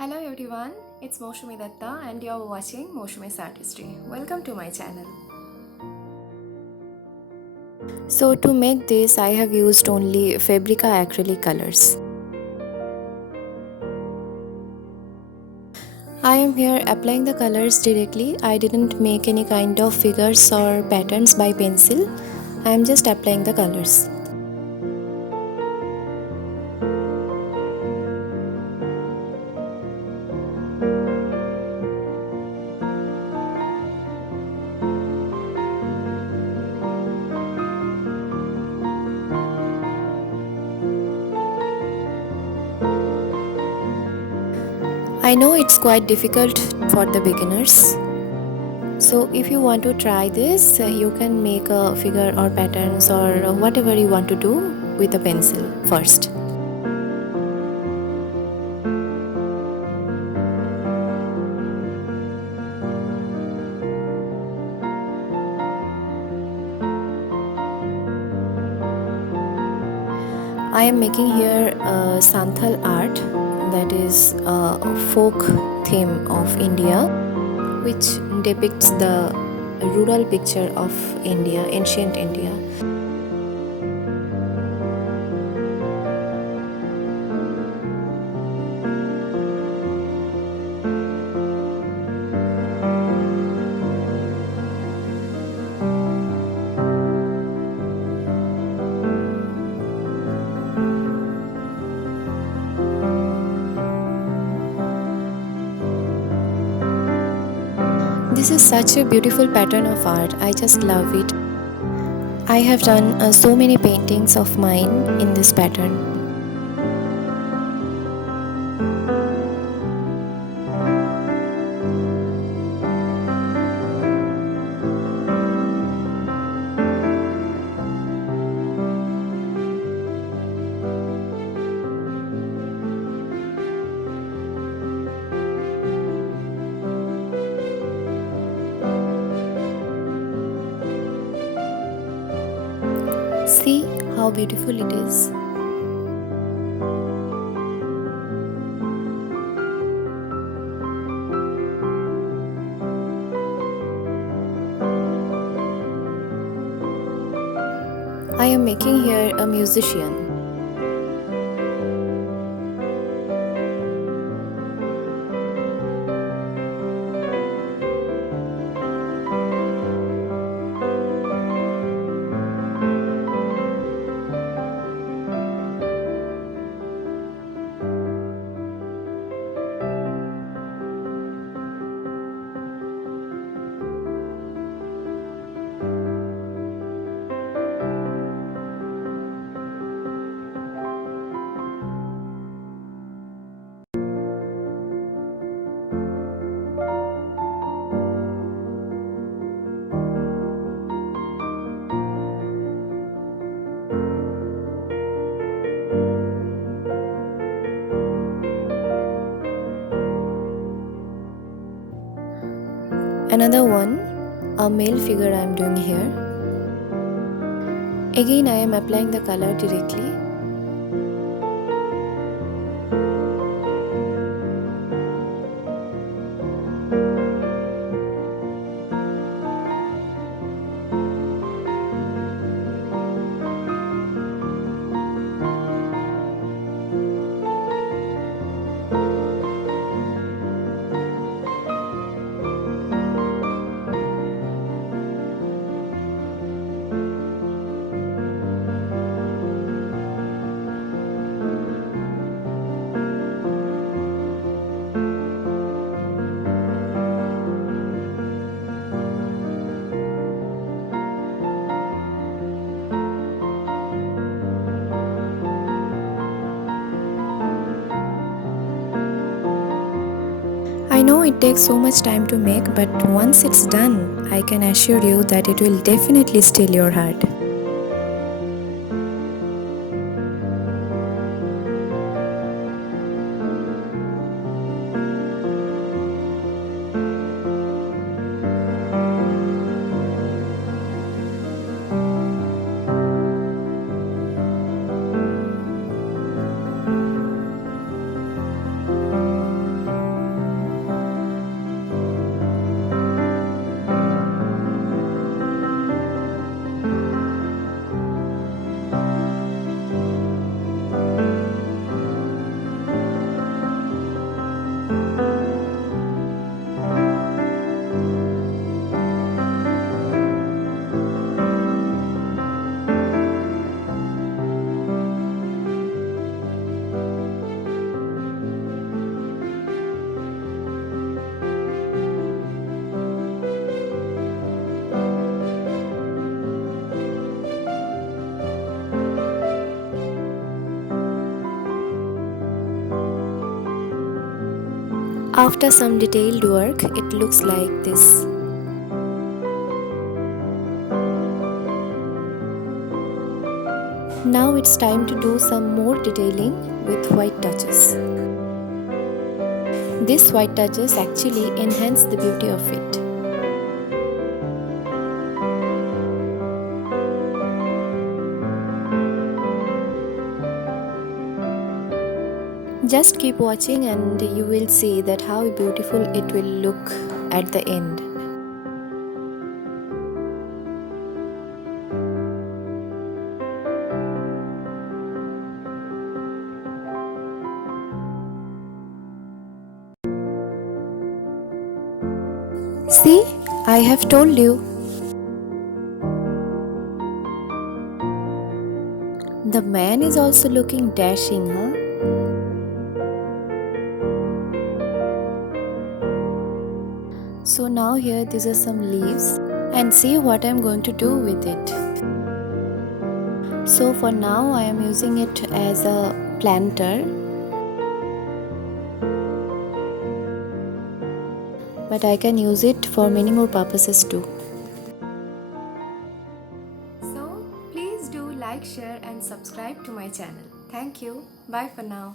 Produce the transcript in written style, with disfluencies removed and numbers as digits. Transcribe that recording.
Hello everyone, it's Moshumi Datta and you're watching MOUSUMI'S Artistry. Welcome to my channel. So to make this I have used only Fabrica acrylic colors. I am here applying the colors directly. I didn't make any kind of figures or patterns by pencil. I am just applying the colors. I know it's quite difficult for the beginners. So if you want to try this, you can make a figure or patterns or whatever you want to do with a pencil first. I am making here a Santhal art, that is a folk theme of India, which depicts the rural picture of India, ancient India. This is such a beautiful pattern of art. I just love it. I have done so many paintings of mine in this pattern. See how beautiful it is. I am making here a musician. Another one, a male figure I am doing here. Again I am applying the color directly. I know it takes so much time to make, but once it's done, I can assure you that it will definitely steal your heart. After some detailed work, it looks like this. Now it's time to do some more detailing with white touches. These white touches actually enhance the beauty of it. Just keep watching and you will see that how beautiful it will look at the end. See, I have told you. The man is also looking dashing, huh? So now here these are some leaves and see what I'm going to do with it. So for now I am using it as a planter, but I can use it for many more purposes too. So please do like, share and subscribe to my channel. Thank you. Bye for now.